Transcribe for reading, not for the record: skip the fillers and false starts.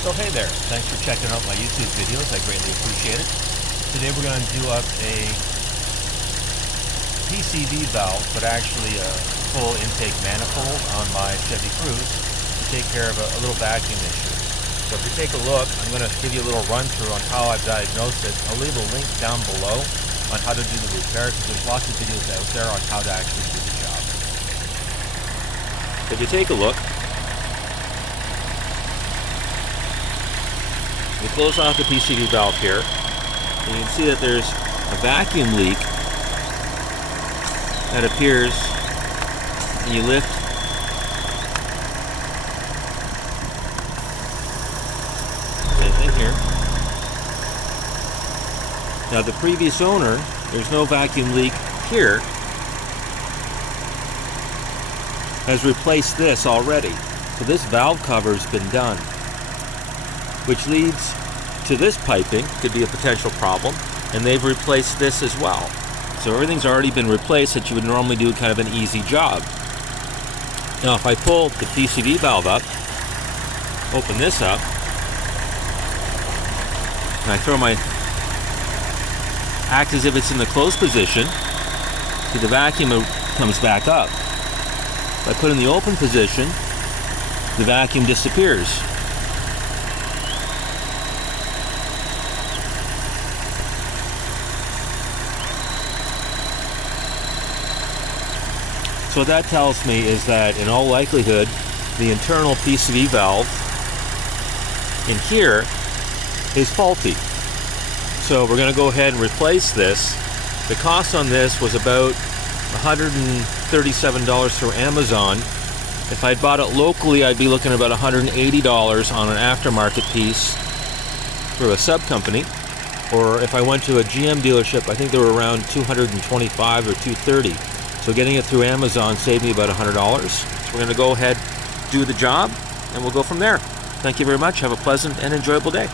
So hey there, thanks for checking out my YouTube videos, I greatly appreciate it. Today we're going to do up a PCV valve, but actually a full intake manifold on my Chevy Cruze to take care of a little vacuum issue. So if you take a look, I'm going to give you a little run through on how I've diagnosed it. I'll leave a link down below on how to do the repair because there's lots of videos out there on how to actually do the job. If you take a look, we close off the PCV valve here, and you can see that there's a vacuum leak that appears, and you lift same thing here. Now the previous owner, there's no vacuum leak here, has replaced this already. So this valve cover's been done, which leads to this piping, could be a potential problem, and they've replaced this as well. So everything's already been replaced that you would normally do kind of an easy job. Now if I pull the PCV valve up, open this up, and I throw my, act as if it's in the closed position, see the vacuum comes back up. If I put in the open position, the vacuum disappears. So what that tells me is that in all likelihood the internal PCV valve in here is faulty. So we're going to go ahead and replace this. The cost on this was about $137 through Amazon. If I'd bought it locally, I'd be looking at about $180 on an aftermarket piece through a sub company. Or if I went to a GM dealership, I think they were around $225 or $230. So getting it through Amazon saved me about $100. So we're going to go ahead, do the job, and we'll go from there. Thank you very much. Have a pleasant and enjoyable day.